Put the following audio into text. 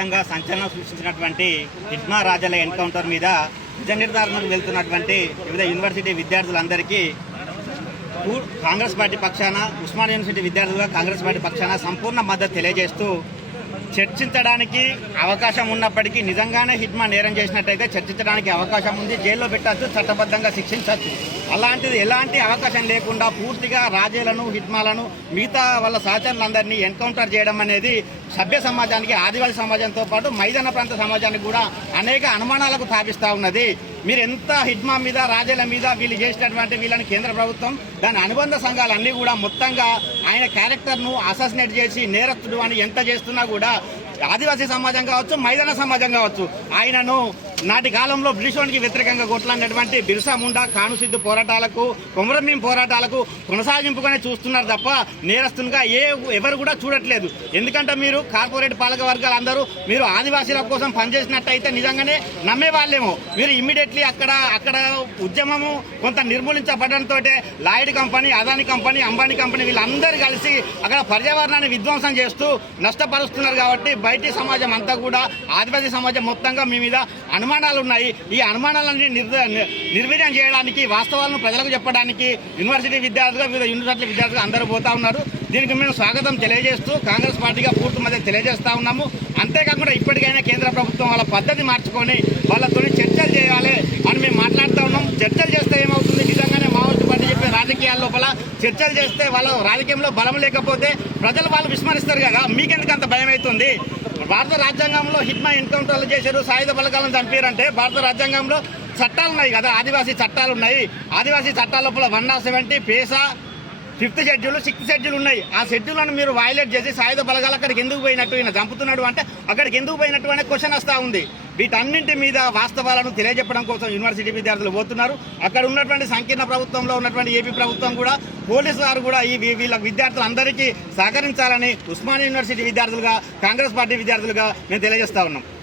దేశవ్యాప్తంగా సంచలనం సృష్టించినటువంటి హిడ్మా రాజాల ఎన్కౌంటర్ మీద నిజ నిర్ధారణకు వెళ్తున్నటువంటి వివిధ యూనివర్సిటీ విద్యార్థులందరికీ కాంగ్రెస్ పార్టీ పక్షాన, ఉస్మానియా యూనివర్సిటీ విద్యార్థులుగా కాంగ్రెస్ పార్టీ పక్షాన సంపూర్ణ మద్దతు తెలియజేస్తూ, చర్చించడానికి అవకాశం ఉన్నప్పటికీ నిజంగానే హిడ్మా నేరం చేసినట్టయితే చర్చించడానికి అవకాశం ఉంది, జైల్లో పెట్టచ్చు, చట్టబద్ధంగా శిక్షించవచ్చు. అలాంటిది ఎలాంటి అవకాశం లేకుండా పూర్తిగా రాజేలను, హిడ్మాలను, మిగతా వాళ్ళ సహచరులందరినీ ఎన్కౌంటర్ చేయడం అనేది సభ్య సమాజానికి, ఆదివాసీ సమాజంతో పాటు మైదాన ప్రాంత సమాజానికి కూడా అనేక అనుమానాలకు తాపిస్తూ ఉన్నది. మీరు ఎంత హిడ్మా మీద, రాజేల మీద వీళ్ళు చేసినటువంటి వీళ్ళని కేంద్ర ప్రభుత్వం, దాని అనుబంధ సంఘాలన్నీ కూడా మొత్తంగా ఆయన క్యారెక్టర్ను అసాసినేట్ చేసి నేరస్తుడు అని ఎంత చేస్తున్నా కూడా ఆదివాసీ సమాజం కావచ్చు, మైదాన సమాజం కావచ్చు, ఆయనను నాటి కాలంలో బ్రిటిషోనికి వ్యతిరేకంగా కొట్లాడినటువంటి బిర్సా ముండా, కానుసిద్ధు పోరాటాలకు, కొమరంభీం పోరాటాలకు కొనసాగింపుగానే చూస్తున్నారు తప్ప నేరస్తునిగా ఎవరు కూడా చూడట్లేదు. ఎందుకంటే మీరు కార్పొరేట్ పాలక వర్గాలు అందరూ మీరు ఆదివాసీల కోసం పనిచేసినట్టయితే నిజంగానే నమ్మేవాళ్ళేమో. మీరు ఇమ్మీడియట్లీ అక్కడ ఉద్యమము కొంత నిర్మూలించబడడంతో Lloyd company, Adani company, Ambani company వీళ్ళందరూ కలిసి అక్కడ పర్యావరణాన్ని విధ్వంసం చేస్తూ నష్టపరుస్తున్నారు. కాబట్టి బయటి సమాజం అంతా కూడా, ఆదివాసీ సమాజం మొత్తంగా మీ మీద అనుమానాలు ఉన్నాయి. ఈ అనుమానాలన్నీ నిర్వీర్యం చేయడానికి, వాస్తవాలను ప్రజలకు చెప్పడానికి యూనివర్సిటీ విద్యార్థులుగా, వివిధ యూనివర్సిటీ విద్యార్థులు అందరూ పోతా ఉన్నారు. దీనికి మేము స్వాగతం తెలియజేస్తూ కాంగ్రెస్ పార్టీగా పూర్తి మద్దతు తెలియజేస్తూ ఉన్నాము. అంతేకాకుండా ఇప్పటికైనా కేంద్ర ప్రభుత్వం వాళ్ళ పద్ధతి మార్చుకొని వాళ్ళతో చర్చలు చేయాలి అని మేము మాట్లాడుతూ ఉన్నాం. చర్చలు చేస్తే ఏమవుతుంది, నిజంగానే మావోయిస్టు పార్టీ చెప్పే రాజకీయాల లోపల చర్చలు చేస్తే వాళ్ళ రాజకీయంలో బలం లేకపోతే ప్రజలు వాళ్ళు విస్మరిస్తారు కదా. మీకెందుకు అంత భయం అవుతుంది? భారత రాజ్యాంగంలో హిడ్మా ఎన్కౌంటర్లు చేశారు, సాయుధ బలగాలను చంపారంటే భారత రాజ్యాంగంలో చట్టాలు ఉన్నాయి కదా, ఆదివాసీ చట్టాలు ఉన్నాయి. ఆదివాసీ చట్టాల లోపల 170 పేసా, 5th షెడ్యూల్, 6th షెడ్యూల్ ఉన్నాయి. ఆ షెడ్యూల్ను మీరు వైలేట్ చేసి సాయుధ బలగాలు అక్కడికి ఎందుకు పోయినట్టు, ఈయన చంపుతున్నాడు అంటే అక్కడికి ఎందుకు పోయినట్టు అనే క్వశ్చన్ వస్తూ ఉంది. వీటన్నింటి మీద వాస్తవాలను తెలియజెప్పడం కోసం యూనివర్సిటీ విద్యార్థులు పోతున్నారు. అక్కడ ఉన్నటువంటి సంకీర్ణ ప్రభుత్వంలో ఉన్నటువంటి ఏపీ ప్రభుత్వం కూడా, పోలీసు వారు కూడా వీళ్ళ విద్యార్థులందరికీ సహకరించాలని ఉస్మానియా యూనివర్సిటీ విద్యార్థులుగా, కాంగ్రెస్ పార్టీ విద్యార్థులుగా మేము తెలియజేస్తా ఉన్నాం.